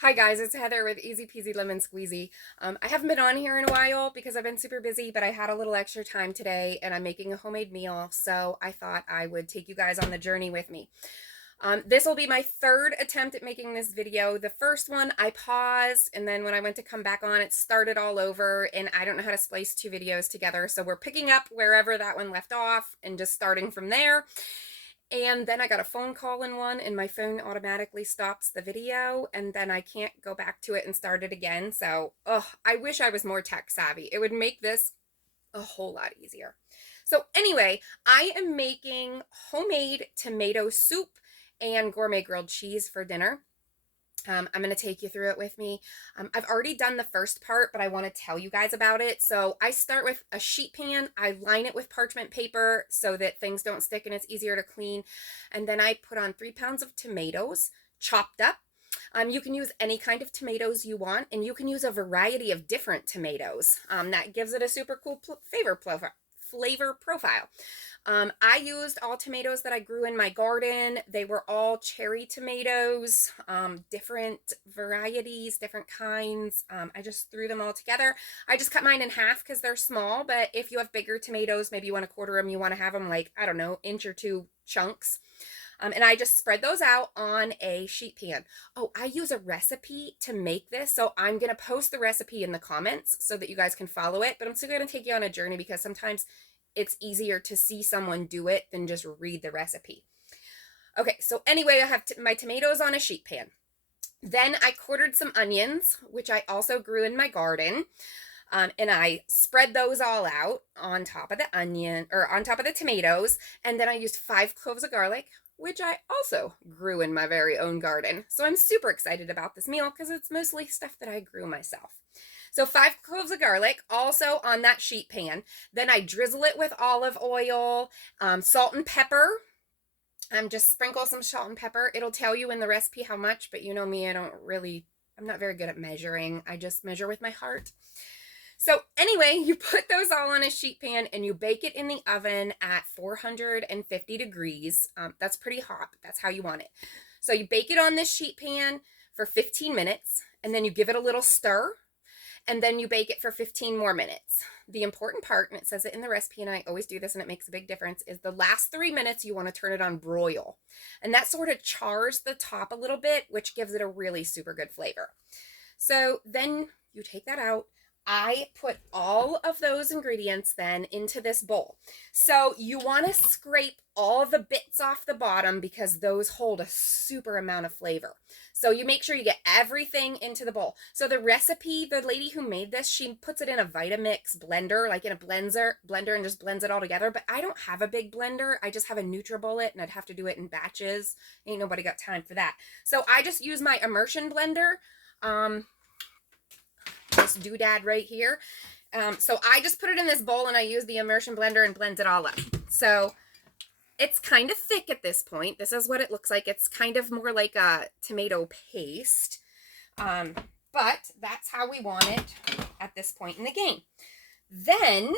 Hi guys, it's Heather with Easy Peasy Lemon Squeezy. I haven't been on here in a while because I've been super busy, but I had a little extra time today and I'm making a homemade meal, so I thought I would take you guys on the journey with me. This will be my third attempt at making this video. The first one I paused, and then when I went to come back on, it started all over, and I don't know how to splice two videos together, so we're picking up wherever that one left off and just starting from there. And then I got a phone call in one, and my phone automatically stops the video, and then I can't go back to it and start it again. So, I wish I was more tech savvy. It would make this a whole lot easier. So, anyway, I am making homemade tomato soup and gourmet grilled cheese for dinner. I'm going to take you through it with me. I've already done the first part, but I want to tell you guys about it. So I start with a sheet pan. I line it with parchment paper so that things don't stick and it's easier to clean. And then I put on 3 pounds of tomatoes, chopped up. You can use any kind of tomatoes you want, and you can use a variety of different tomatoes. That gives it a super cool flavor profile. I used all tomatoes that I grew in my garden. They were all cherry tomatoes, different varieties, different kinds. I just threw them all together. I just cut mine in half because they're small, but if you have bigger tomatoes, maybe you want to quarter them, you want to have them like, I don't know, inch or two chunks. And I just spread those out on a sheet pan. Oh, I use a recipe to make this, so I'm going to post the recipe in the comments so that you guys can follow it, but I'm still going to take you on a journey because sometimes it's easier to see someone do it than just read the recipe. Okay, so anyway, I have my tomatoes on a sheet pan. Then I quartered some onions, which I also grew in my garden. And I spread those all out on top of the onion or on top of the tomatoes. And then I used 5 cloves of garlic, which I also grew in my very own garden. So I'm super excited about this meal because it's mostly stuff that I grew myself. So 5 cloves of garlic, also on that sheet pan. Then I drizzle it with olive oil, salt and pepper. Just sprinkle some salt and pepper. It'll tell you in the recipe how much, but you know me, I'm not very good at measuring. I just measure with my heart. So anyway, you put those all on a sheet pan and you bake it in the oven at 450 degrees. That's pretty hot, but that's how you want it. So you bake it on this sheet pan for 15 minutes, and then you give it a little stir, and then you bake it for 15 more minutes. The important part, and it says it in the recipe, and I always do this and it makes a big difference, is the last 3 minutes you want to turn it on broil. And that sort of chars the top a little bit, which gives it a really super good flavor. So then you take that out. I put all of those ingredients then into this bowl. So you want to scrape all the bits off the bottom because those hold a super amount of flavor. So you make sure you get everything into the bowl. So the recipe, the lady who made this, she puts it in a Vitamix blender, like in a blender and just blends it all together. But I don't have a big blender. I just have a NutriBullet and I'd have to do it in batches. Ain't nobody got time for that. So I just use my immersion blender. This doodad right here. So I just put it in this bowl and I use the immersion blender and blends it all up. So it's kind of thick at this point. This is what it looks like. It's kind of more like a tomato paste. But that's how we want it at this point in the game. Then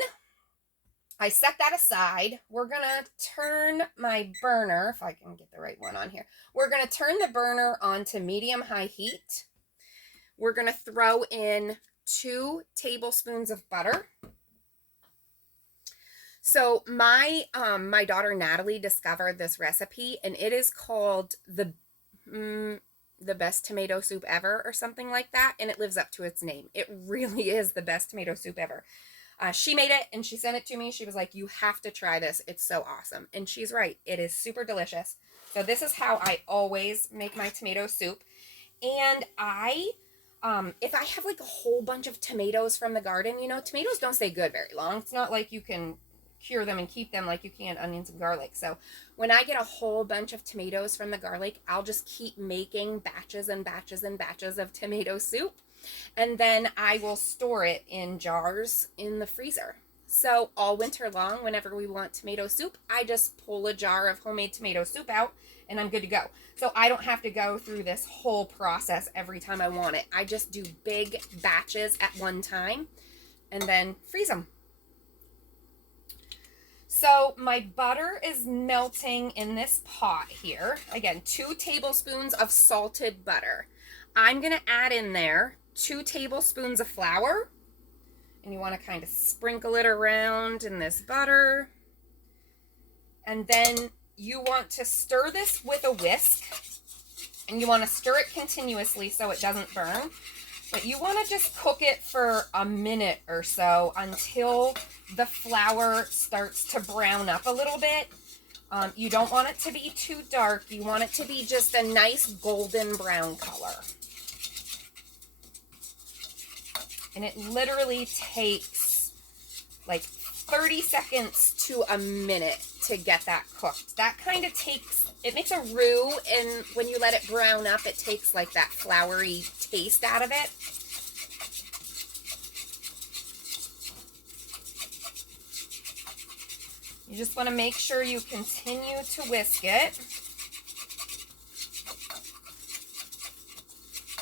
I set that aside. We're going to turn my burner, if I can get the right one on here. We're going to turn the burner on to medium-high heat. We're going to throw in 2 tablespoons of butter. So my daughter Natalie discovered this recipe, and it is called the best tomato soup ever or something like that, and it lives up to its name. It really is the best tomato soup ever. She made it and she sent it to me. She was like, you have to try this. It's so awesome. And she's right. It is super delicious. So this is how I always make my tomato soup. And if I have like a whole bunch of tomatoes from the garden, tomatoes don't stay good very long. It's not like you can cure them and keep them like you can onions and garlic. So when I get a whole bunch of tomatoes from the garlic, I'll just keep making batches and batches and batches of tomato soup. And then I will store it in jars in the freezer. So all winter long, whenever we want tomato soup, I just pull a jar of homemade tomato soup out and I'm good to go. So I don't have to go through this whole process every time I want it. I just do big batches at one time and then freeze them. So my butter is melting in this pot here. Again, 2 tablespoons of salted butter. I'm going to add in there 2 tablespoons of flour. And you want to kind of sprinkle it around in this butter. And then you want to stir this with a whisk. And you want to stir it continuously so it doesn't burn. But you want to just cook it for a minute or so until the flour starts to brown up a little bit. You don't want it to be too dark. You want it to be just a nice golden brown color. And it literally takes like 30 seconds to a minute to get that cooked. That kind of takes, it makes a roux, and when you let it brown up, it takes like that floury taste out of it. You just want to make sure you continue to whisk it.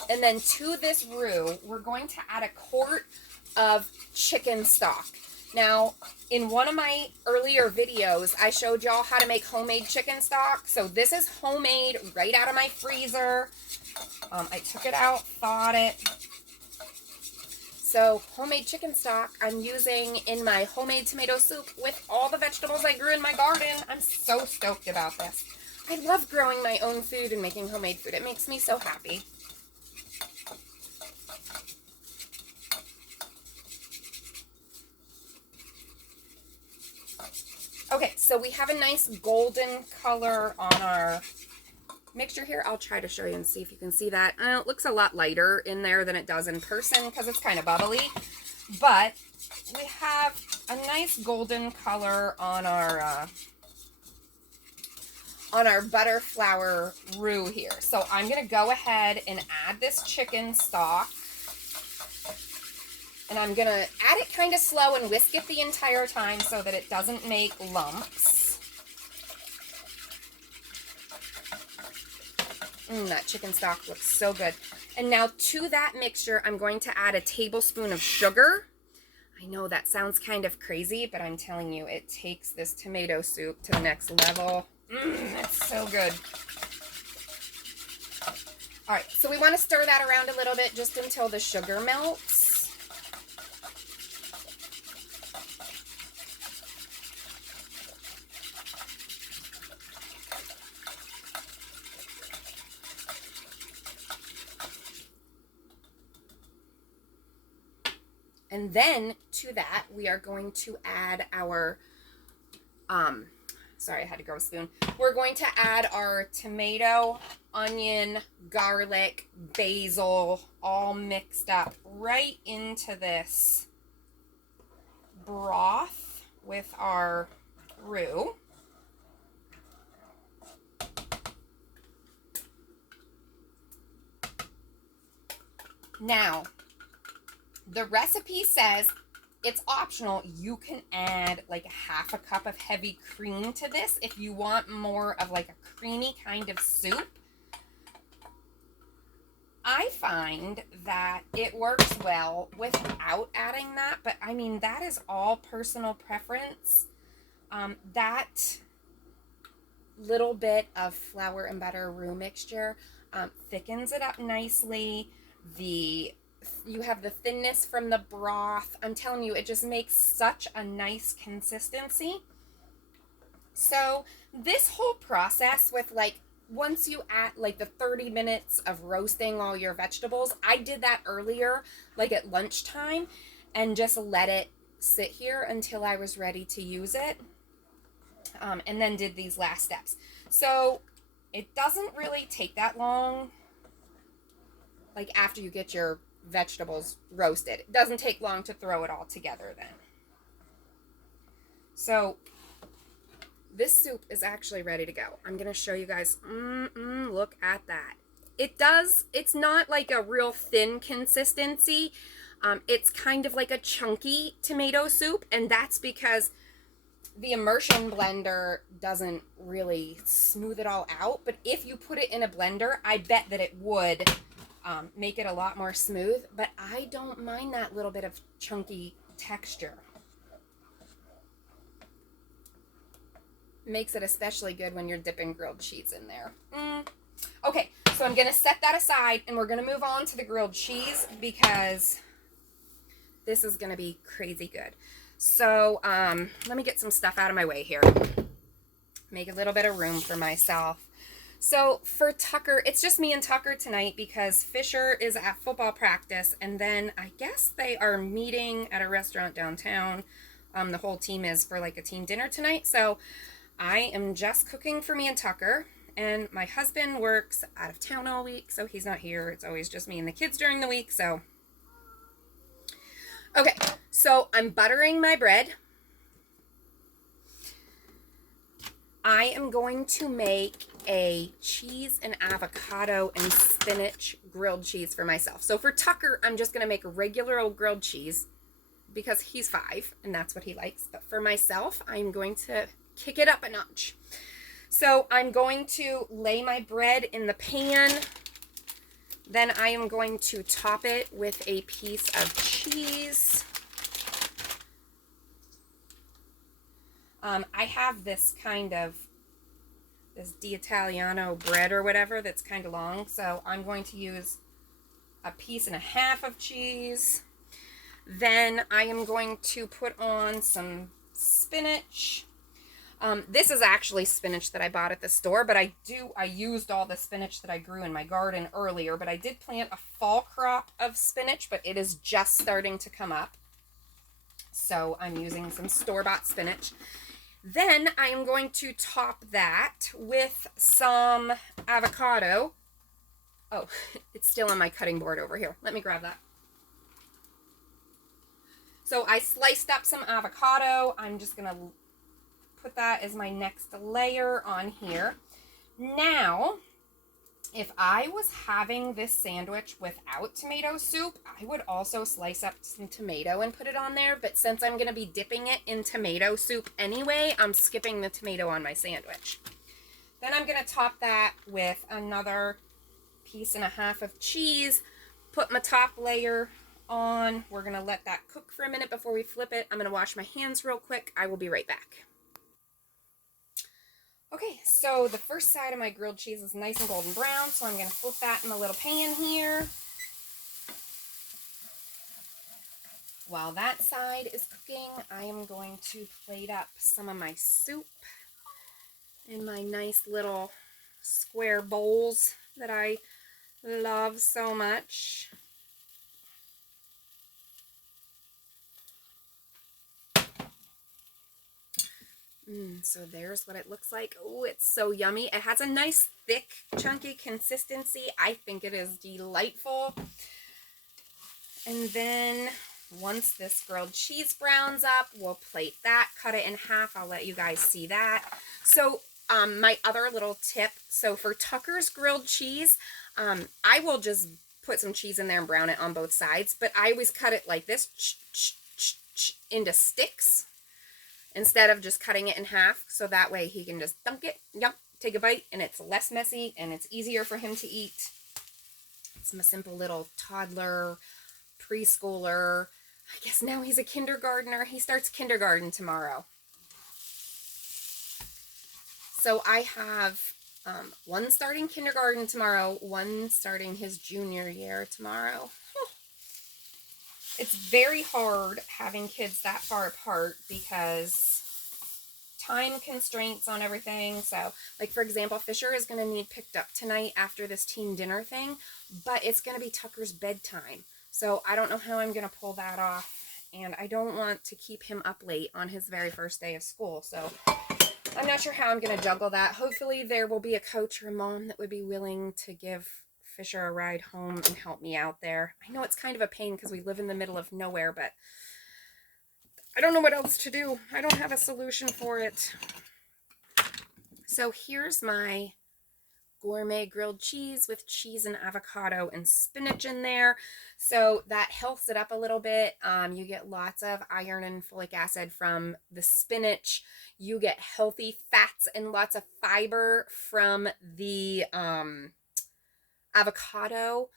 And then to this roux, we're going to add a quart of chicken stock. Now, in one of my earlier videos, I showed y'all how to make homemade chicken stock. So this is homemade right out of my freezer. I took it out, thawed it. So homemade chicken stock I'm using in my homemade tomato soup with all the vegetables I grew in my garden. I'm so stoked about this. I love growing my own food and making homemade food. It makes me so happy. Okay, so we have a nice golden color on our mixture here. I'll try to show you and see if you can see that. It looks a lot lighter in there than it does in person because it's kind of bubbly. But we have a nice golden color on our butter flour roux here. So I'm going to go ahead and add this chicken stock. And I'm going to add it kind of slow and whisk it the entire time so that it doesn't make lumps. That chicken stock looks so good. And now to that mixture, I'm going to add a tablespoon of sugar. I know that sounds kind of crazy, but I'm telling you, it takes this tomato soup to the next level. It's so good. All right, so we want to stir that around a little bit just until the sugar melts. And then to that, we are going to add our, sorry, I had to grab a spoon. We're going to add our tomato, onion, garlic, basil, all mixed up right into this broth with our roux. Now, the recipe says it's optional. You can add like a half a cup of heavy cream to this if you want more of like a creamy kind of soup. I find that it works well without adding that, but I mean, that is all personal preference. That little bit of flour and butter roux mixture thickens it up nicely. You have the thinness from the broth. I'm telling you, it just makes such a nice consistency. So this whole process with like, once you add like the 30 minutes of roasting all your vegetables, I did that earlier, like at lunchtime, and just let it sit here until I was ready to use it. And then did these last steps. So it doesn't really take that long. Like after you get your vegetables roasted, it doesn't take long to throw it all together then. So this soup is actually ready to go. I'm going to show you guys. Look at that. It's not like a real thin consistency. It's kind of like a chunky tomato soup, and that's because the immersion blender doesn't really smooth it all out. But if you put it in a blender, I bet that it would make it a lot more smooth, but I don't mind that little bit of chunky texture. Makes it especially good when you're dipping grilled cheese in there. Okay, so I'm going to set that aside and we're going to move on to the grilled cheese because this is going to be crazy good. So let me get some stuff out of my way here. Make a little bit of room for myself. So for Tucker, it's just me and Tucker tonight because Fisher is at football practice, and then I guess they are meeting at a restaurant downtown. The whole team is for like a team dinner tonight. So I am just cooking for me and Tucker, and my husband works out of town all week, so he's not here. It's always just me and the kids during the week. So okay, so I'm buttering my bread. I am going to make a cheese and avocado and spinach grilled cheese for myself. So for Tucker, I'm just going to make a regular old grilled cheese because he's 5 and that's what he likes. But for myself, I'm going to kick it up a notch. So I'm going to lay my bread in the pan. Then I am going to top it with a piece of cheese. I have this D'Italiano bread or whatever that's kind of long. So I'm going to use a piece and a half of cheese. Then I am going to put on some spinach. This is actually spinach that I bought at the store, but I used all the spinach that I grew in my garden earlier, but I did plant a fall crop of spinach, but it is just starting to come up. So I'm using some store-bought spinach. Then I am going to top that with some avocado. Oh, it's still on my cutting board over here. Let me grab that. So I sliced up some avocado. I'm just going to put that as my next layer on here. Now, if I was having this sandwich without tomato soup, I would also slice up some tomato and put it on there. But since I'm going to be dipping it in tomato soup anyway, I'm skipping the tomato on my sandwich. Then I'm going to top that with another piece and a half of cheese. Put my top layer on. We're going to let that cook for a minute before we flip it. I'm going to wash my hands real quick. I will be right back. Okay, so the first side of my grilled cheese is nice and golden brown, so I'm going to flip that in the little pan here. While that side is cooking, I am going to plate up some of my soup in my nice little square bowls that I love so much. So there's what it looks like. Oh, it's so yummy. It has a nice thick, chunky consistency. I think it is delightful. And then once this grilled cheese browns up, we'll plate that, cut it in half. I'll let you guys see that. So my other little tip, so for Tucker's grilled cheese, I will just put some cheese in there and brown it on both sides, but I always cut it like this, into sticks, instead of just cutting it in half, so that way he can just dunk it, take a bite, and it's less messy, and it's easier for him to eat. It's my simple little toddler, preschooler. I guess now he's a kindergartner. He starts kindergarten tomorrow. So I have one starting kindergarten tomorrow, one starting his junior year tomorrow. It's very hard having kids that far apart because time constraints on everything. So, like, for example, Fisher is going to need picked up tonight after this team dinner thing, but it's going to be Tucker's bedtime. So I don't know how I'm going to pull that off, and I don't want to keep him up late on his very first day of school. So I'm not sure how I'm going to juggle that. Hopefully there will be a coach or a mom that would be willing to give Fisher a ride home and help me out there. I know it's kind of a pain because we live in the middle of nowhere, but I don't know what else to do. I don't have a solution for it. So here's my gourmet grilled cheese with cheese and avocado and spinach in there. So that healths it up a little bit. You get lots of iron and folic acid from the spinach. You get healthy fats and lots of fiber from the avocado.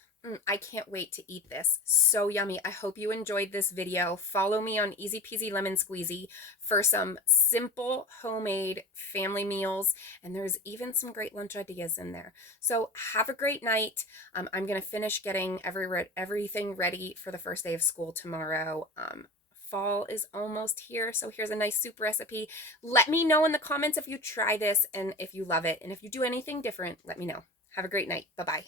I can't wait to eat this. So yummy. I hope you enjoyed this video. Follow me on Easy Peasy Lemon Squeezy for some simple homemade family meals. And there's even some great lunch ideas in there. So have a great night. I'm going to finish getting everything ready for the first day of school tomorrow. Fall is almost here, so here's a nice soup recipe. Let me know in the comments if you try this and if you love it. And if you do anything different, let me know. Have a great night. Bye-bye.